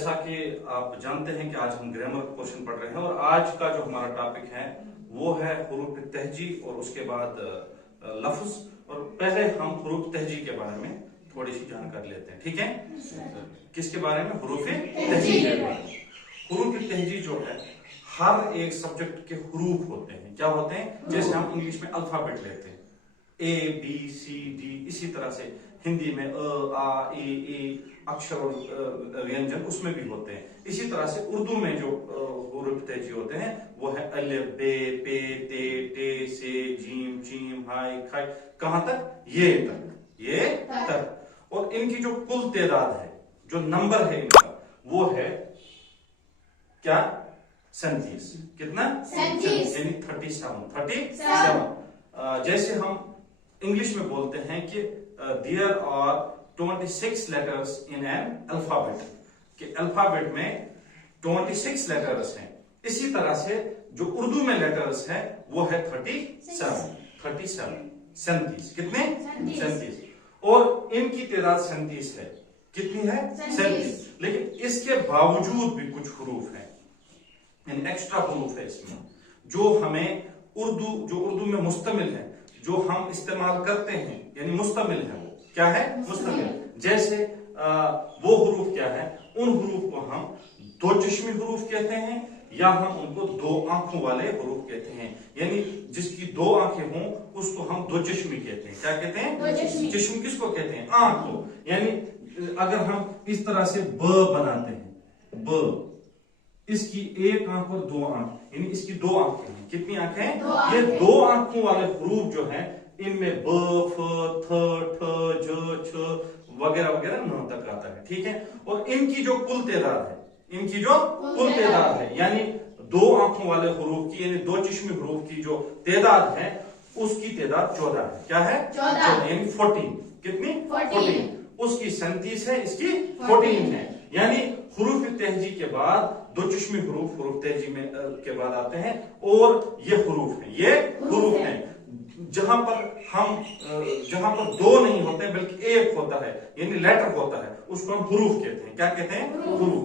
جیسا کہ آپ جانتے ہیں کہ آج ہم گرامر پورشن پڑھ رہے ہیں اور آج کا جو ہمارا ٹاپک ہے وہ ہے حروف تہجی اور اس کے بعد لفظ. اور پہلے ہم حروف تہجی کے بارے میں تھوڑی سی جانکاری لیتے ہیں. ٹھیک ہے؟ کس کے بارے میں؟ حروف تہجی کے بارے میں. حروف تہجی جو ہے ہر ایک سبجیکٹ کے حروف ہوتے ہیں. کیا ہوتے ہیں؟ جیسے ہم انگلش میں الفابیٹ لیتے ہیں اے بی سی ڈی، اسی طرح سے ہندی میں آ ای ای اکشر اور وینجن اس میں بھی ہوتے ہیں. اسی طرح سے اردو میں جو حروف تہجی ہوتے ہیں وہ ہے الف بے پے تے ٹے سے جیم چیم ہائی کھائی، کہاں تک؟ یہ تک. اور ان کی جو کل تعداد ہے، جو نمبر ہے ان کا، وہ ہے کیا؟ 37. کتنا؟ 37 یعنی 37. جیسے ہم انگلش میں بولتے ہیں کہ there are 26 letters in an alphabet، کہ الفابیٹ میں 26 لیٹرز ہیں. اسی طرح سے جو اردو میں لیٹرز ہیں وہ ہے 37. کتنے؟ 37. اور ان کی تعداد 37 ہے. کتنی ہے؟ 37. لیکن اس کے باوجود بھی کچھ حروف ہیں، یعنی ایکسٹرا حروف ہے اس میں، جو ہمیں اردو میں مشتمل ہے، جو ہم استعمال کرتے ہیں، یعنی مشتمل ہے. وہ کیا ہے؟ مشتمل. جیسے وہ حروف کیا ہے؟ ان حروف کو ہم دو چشمی حروف کہتے ہیں یا ہم ان کو دو آنکھوں والے حروف کہتے ہیں. یعنی جس کی دو آنکھیں ہوں اس کو ہم دو چشمی کہتے ہیں. کیا کہتے ہیں؟ چشم کس کو کہتے ہیں؟ آنکھ کو. یعنی اگر ہم اس طرح سے ب بناتے ہیں، ب، اس کی ایک آنکھ اور دو آنکھ، یعنی اس کی دو آنکھیں ہیں. کتنی آنکھیں ہیں؟ یہ دو آنکھوں والے حروف جو ہیں ان میں ب ف تھ ٹھ ج چھ وغیرہ وغیرہ ن تک آتا ہے. ٹھیک ہے؟ اور ان کی جو کل تعداد ہے، یعنی دو آنکھوں والے حروف کی، یعنی دو چشمی حروف کی جو تعداد ہے اس کی تعداد 14 ہے. کیا ہے؟ 14 یعنی 14. کتنی؟ 14. اس کی 37 ہے، اس کی 14 ہے. یعنی حروف تہجی کے بعد دو چشمی حروف تہجی میں کے بعد آتے ہیں اور یہ حروف ہیں. جہاں پر دو نہیں ہوتے بلکہ ایک ہوتا ہے، یعنی لیٹر ہوتا ہے، اس کو ہم حروف کہتے ہیں. کیا کہتے ہیں؟ حروف.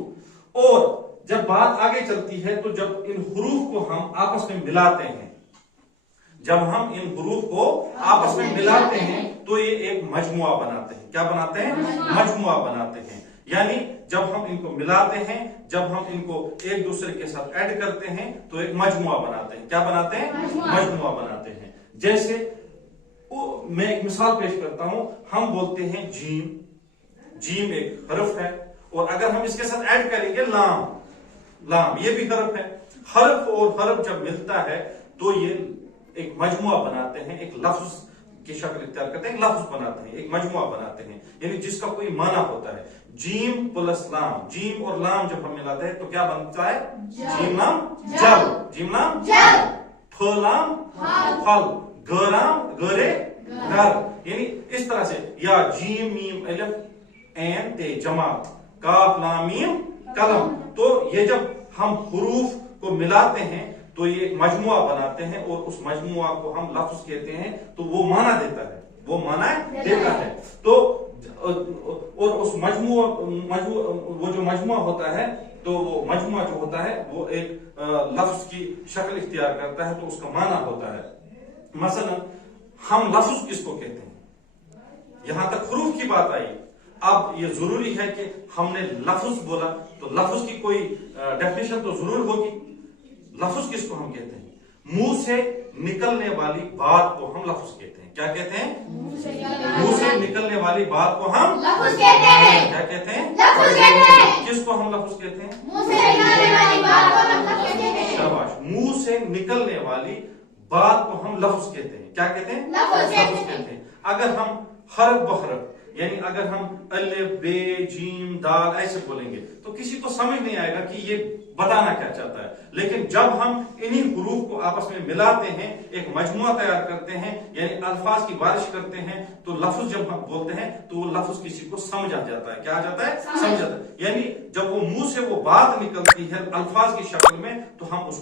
اور جب بات آگے چلتی ہے تو جب ان حروف کو ہم آپس میں ملاتے ہیں، تو یہ ایک مجموعہ بناتے ہیں. کیا بناتے ہیں؟ مجموعہ بناتے ہیں. یعنی جب ہم ان کو ملاتے ہیں، جب ہم ان کو ایک دوسرے کے ساتھ ایڈ کرتے ہیں تو ایک مجموعہ بناتے ہیں. کیا بناتے ہیں؟ مجموعہ بناتے ہیں. جیسے میں ایک مثال پیش کرتا ہوں. ہم بولتے ہیں جیم ایک حرف ہے، اور اگر ہم اس کے ساتھ ایڈ کریں گے لام، یہ بھی حرف ہے. حرف اور حرف جب ملتا ہے تو یہ ایک مجموعہ بناتے ہیں، ایک لفظ کی شکل اختیار کرتے ہیں، ایک لفظ بناتے ہیں، ایک مجموعہ بناتے ہیں، یعنی جس کا کوئی معنی ہوتا ہے. جیم پلس لام، جیم اور لام جب ہم ملاتے ہیں تو کیا بنتا ہے؟ جیم لام جل، پھ لام پھل، گ لام گرے گر. یعنی اس طرح سے، یا جیم میم الف عین تے جماعت، کاف لام میم قلم. تو یہ جب ہم حروف کو ملاتے ہیں تو یہ ایک مجموعہ بناتے ہیں اور اس مجموعہ کو ہم لفظ کہتے ہیں. تو وہ معنی دیتا ہے. تو اور اس وہ جو مجموعہ ہوتا ہے، تو وہ مجموعہ جو ہوتا ہے وہ ایک لفظ کی شکل اختیار کرتا ہے، تو اس کا معنی ہوتا ہے. مثلا ہم لفظ کس کو کہتے ہیں؟ یہاں تک حروف کی بات آئی. اب یہ ضروری ہے کہ ہم نے لفظ بولا تو لفظ کی کوئی ڈیفینیشن تو ضرور ہوگی. لفظ کس کو ہم کہتے ہیں؟ منہ سے نکلنے والی بات کو ہم لفظ کہتے ہیں. کیا کہتے ہیں؟ منہ سے نکلنے والی بات کو ہم لفظ کہتے ہیں. کیا کہتے ہیں؟ لفظ کہتے ہیں. کس کو ہم لفظ کہتے ہیں؟ منہ سے نکلنے والی بات کو لفظ کہتے ہیں. شاباش. منہ سے نکلنے والی بات کو ہم لفظ کہتے ہیں. کیا کہتے ہیں؟ لفظ کہتے ہیں. اگر ہم حرف بحرف، یعنی اگر ہم الف بے جیم دال ایسے بولیں گے تو کسی کو سمجھ نہیں آئے گا کہ یہ بتانا کیا چاہتا ہے. لیکن جب ہم انہی حروف کو آپس میں ملاتے ہیں، ایک مجموعہ تیار کرتے ہیں، یعنی الفاظ کی بارش کرتے ہیں، تو لفظ جب ہم بولتے ہیں تو وہ لفظ کسی کو سمجھ آ جاتا ہے. کیا آ جاتا ہے؟ سمجھ آتا ہے. یعنی جب وہ منہ سے وہ بات نکلتی ہے الفاظ کی شکل میں تو ہم اس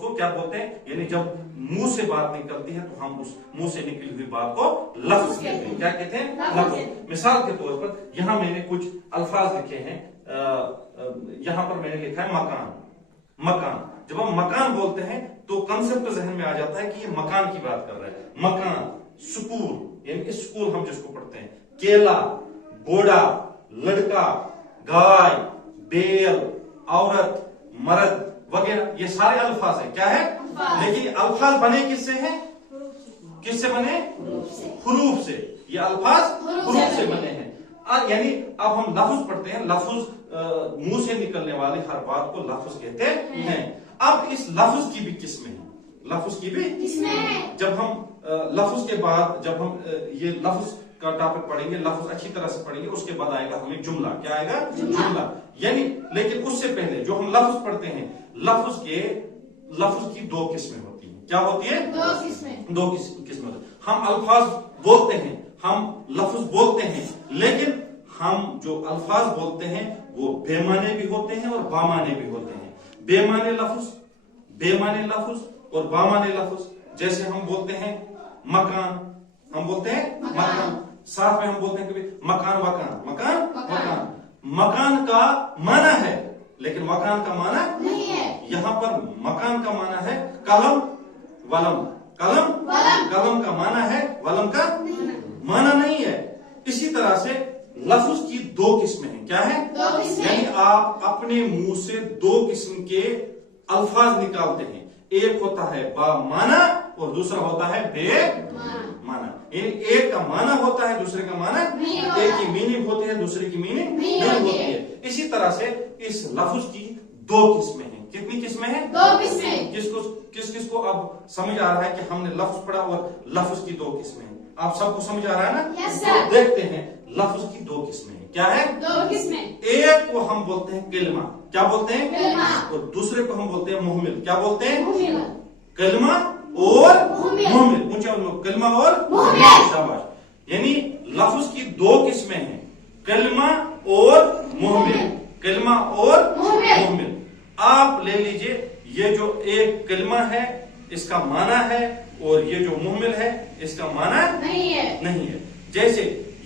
کو کیا بولتے ہیں؟ یعنی جب منہ سے بات نکلتی ہے تو ہم اس منہ سے نکلی ہوئی بات کو لفظ کہتے ہیں. کیا کہتے ہیں؟ कहते हैं लफ्ज। मिसाल के तौर पर यहाँ मैंने कुछ अल्फाज लिखे हैं, यहाँ पर मैंने लिखा है मकान। मकान, जब हम मकान बोलते हैं तो कंसेप्ट जहन में आ जाता है कि ये मकान की बात कर रहा है। मकान, स्कूल यानी स्कूल हम जिसको पढ़ते हैं, केला, घोड़ा, लड़का, गाय, बैल, औरत, मर्द वगैरह, ये सारे अल्फाज हैं। क्या है? लेकिन अल्फाज बने किससे हैं? किससे बने? हुरूफ से। ये अल्फाज हुरूफ से बने हैं। यानी अब हम लफ्ज पढ़ते हैं, लफ्ज मुंह से निकलने वाले हर बात को लफ्ज कहते हैं। अब इस लफ्ज की भी किस्में हैं, लफ्ज की भी किस्में हैं। जब हम लफ्ज के बाद जब हम ये लफ्ज का टॉपिक पढ़ेंगे, लफ्ज अच्छी तरह से पढ़ेंगे, उसके बाद आएगा हमें जुमला। क्या आएगा? जुमला। यानी लेकिन उससे पहले जो हम लफ्ज पढ़ते हैं, लफ्ज की दो किस्में होती हैं। क्या होती है? दो किस्में होती है। हम अल्फाज बोलते हैं, हम लफ्ज बोलते हैं, लेकिन हम जो अल्फाज बोलते हैं वो बेमाने भी होते हैं और बामाने भी होते हैं। बेमाने लफ्ज और बामाने लफ्ज। जैसे हम बोलते हैं मकान, हम बोलते हैं मकान, साथ में हम बोलते हैं कभी मकान वकान। मकान का माना है लेकिन मकान का माना नहीं है। यहाँ पर मकान का माना है कलम वलम, कलम का माना है, वलम का माना नहीं है। इसी तरह से लफ्ज की दो किस्में हैं। क्या है? यानी आप अपने मुंह से दो किस्म के अल्फाज निकालते हैं। एक होता है बा माना और दूसरा होता है बे माना। यानी एक का माना होता है, दूसरे का माना एक की मीनिंग होती है, दूसरे की मीनिंग नहीं होती है। इसी तरह से इस लफ्ज की दो किस्में हैं। कितनी किस्में हैं? दो किस्में। किसको अब समझ आ रहा है कि हमने लफ्ज पढ़ा और लफ्ज की दो किस्में हैं? आप सबको समझ आ रहा है ना? yes, तो देखते हैं लफ्ज की दो किस्में हैं। क्या है? दो किस्में। एक को हम बोलते हैं कलमा। क्या बोलते हैं? कलमा। और दूसरे को हम बोलते हैं मुहमिल। क्या बोलते हैं? मुहमिल। कलमा और मुहमिल। ऊंचा कलमा और मुहमिल। शाबाश। यानी लफ्ज की दो किस्में हैं, कलमा और मुहमिल। कलमा और मुहमिल। आप ले लीजिए, ये जो एक कलमा है इसका माना है और ये जो मुहमिल है इसका माना नहीं है। जैसे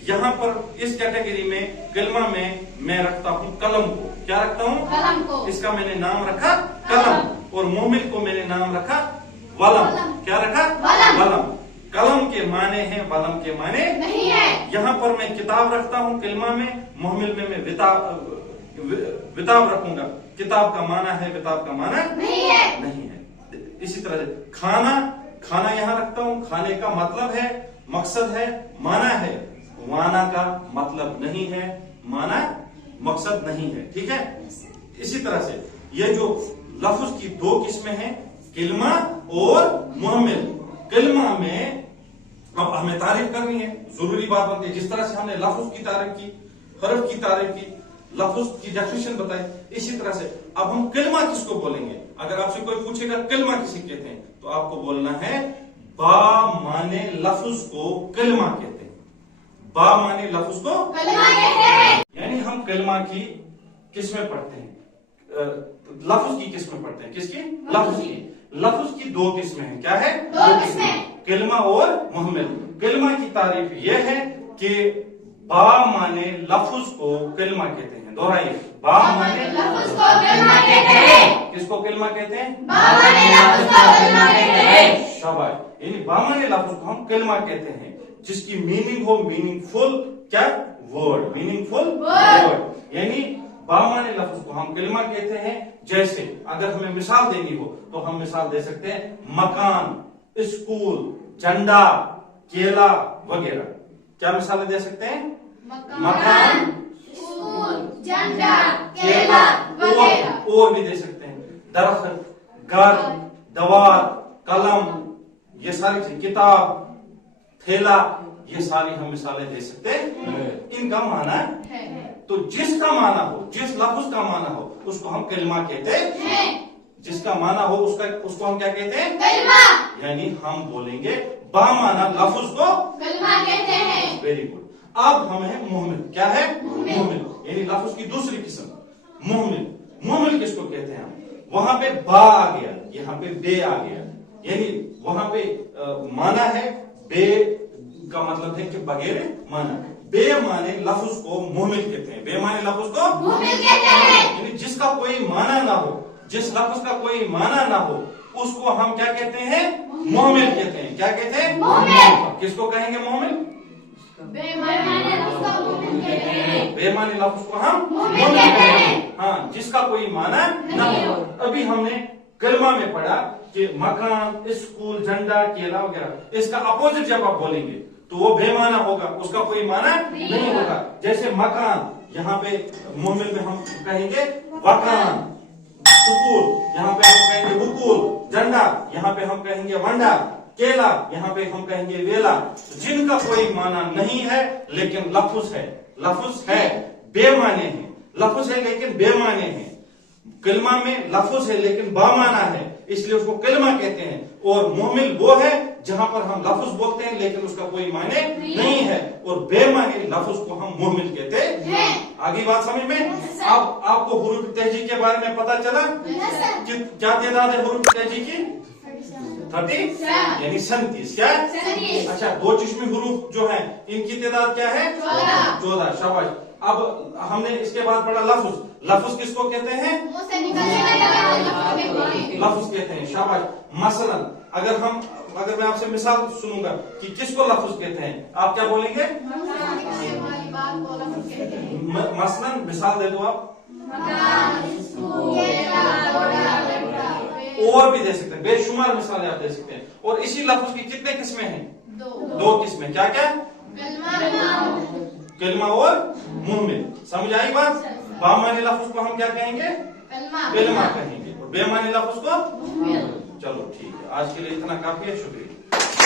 यहाँ पर इस कैटेगरी में कलमा में मैं रखता हूँ कलम को। क्या रखता हूँ? कलम को। इसका मैंने नाम रखा कलम, और मुहमिल को मैंने नाम रखा वलम। क्या रखा? वलम। कलम के माने हैं, वलम के माने नहीं है। यहाँ पर मैं किताब रखता हूँ कलमा में, मुहमिल में मैं विताब रखूंगा। किताब का माना है, विताब का माना नहीं है। इसी तरह से खाना यहाँ रखता हूँ, खाने का मतलब है, मकसद है, माना है। वाना का मतलब नहीं है, माना मकसद नहीं है। ठीक है? इसी तरह से ये जो लफ्ज की दो किस्में हैं, कलमा और मुहमिल। कलमा में अब हमें तारीफ करनी है, जरूरी बात बनती है। जिस तरह से हमने लफ्ज की तारीफ की, हरफ की तारीफ की, लफ्ज की डेफिनेशन बताई, इसी तरह से अब हम कलमा किसको बोलेंगे? अगर आपसे कोई पूछेगा कलमा किसे कहते हैं, तो आपको बोलना है बा माने लफ्ज को कलमा कहते हैं। बा माने लफ्ज को कलमा कहते हैं। यानी हम कलमा की किस्में पढ़ते हैं, लफ्ज की किस्में पढ़ते हैं। किसकी? लफ्ज की। लफ्ज की दो किस्में हैं। क्या है? दो किस्में, कलमा और मुहमिल। कलमा की तारीफ यह है कि बा माने लफ्ज को कलमा कहते हैं। दोहराइए, बा माने लफ्ज को कलमा कहते हैं। किसको कलमा कहते हैं? बा माने लफ्ज को कलमा कहते हैं। शाबाश। यानी बा माने लफ्ज को हम कलमा कहते हैं, जिसकी मीनिंग हो मीनिंगफुल क्या वर्ड, मीनिंगफुल वर्ड। यानी बा माने लफ्ज को हम कलमा कहते हैं। जैसे अगर हमें मिसाल देनी हो तो हम मिसाल दे सकते हैं मकान, स्कूल, झंडा, केला वगैरह। क्या मिसालें दे सकते हैं? मकान, स्कूल, झंडा, केला वगैरह। और भी दे सकते हैं, दरख्त, घर, दवार, कलम, ये सारी चीज, किताब, थैला, ये सारी हम मिसालें दे सकते हैं। इनका माना है, तो जिसका माना हो, जिस लफ्ज का माना हो उसको हम कलमा कहते हैं। जिसका माना हो उसको हम क्या कहते हैं? कलमा। यानी हम बोलेंगे बा माना लफ्ज को कलमा कहते हैं। Very good. अब हम है मुहमिल। क्या है? मुहमिल। यानी लफ्ज की दूसरी किस्म मुहमिल। मुहमिल किसको कहते हैं? हम वहां पे बा आ गया, यहाँ पे बे आ गया, यानी वहां पे माना है, का मतलब है कि बगैर माना। बेमाने लफ्ज को मुहमिल कहते हैं। बेमाने लफ्ज को मुहमिल कहते हैं, यानी जिसका कोई माना ना हो, जिस लफ्ज का कोई माना ना हो, उसको हम क्या कहते हैं? मुहमिल कहते हैं। क्या कहते हैं? मुहमिल। किसको कहेंगे मुहमिल? बेमाने लफ्ज को हम मुहमिल कहते हैं। हाँ, जिसका कोई माना ना हो। अभी हमने कलमा में पढ़ा कि मकान, स्कूल, झंडा, केला वगैरह, इसका अपोजिट जब आप बोलेंगे तो वो बेमाना होगा, उसका कोई माना नहीं होगा। जैसे मकान, यहाँ पे मुहमिल में हम कहेंगे वकान। स्कूल, यहाँ पे हम कहेंगे वकूल। झंडा, यहाँ पे हम कहेंगे वंडा। केला, यहाँ पे हम कहेंगे वेला। जिनका कोई माना नहीं है लेकिन लफ्ज है, लफ्ज है, बेमाने हैं। लफ्ज है लेकिन बेमाने हैं। कलमा में लफ्ज है लेकिन बामाना है, इसलिए उसको कलमा कहते हैं। और मुहमिल वो है जहां पर हम लफ्ज बोलते हैं लेकिन उसका कोई माने नहीं है, और बेमाने लफ्ज को हम मुहमिल कहते हैं। आगे बात समझ में? अब आपको हुरूफ तहजी के बारे में पता चला कि क्या तादाद है हुरूफ तहजी की? 30, यानी 37। क्या? अच्छा, दो चश्मी हुरूफ जो है इनकी तादाद क्या है? 14। शाबाश। अब हमने इसके बाद पढ़ा लफ्ज। लफ्ज किसको कहते हैं? लफ्ज कहते हैं। शाबाश। मसलन अगर मैं आपसे मिसाल सुनूंगा कि किसको लफ्ज कहते हैं, आप क्या बोलेंगे? मसलन मिसाल दे दो आप। और भी दे सकते हैं, बेशुमार मिसालें आप दे सकते हैं। और इसी लफ्ज की कितने किस्में हैं? 2 किस्में। क्या क्या? कलमा और मुहमिल। समझ आई बात? बामानी लफ्ज को हम क्या कहेंगे? कलमा कहेंगे, और बेमानी लफ्ज को। चलो ठीक है, आज के लिए इतना काफी है। शुक्रिया।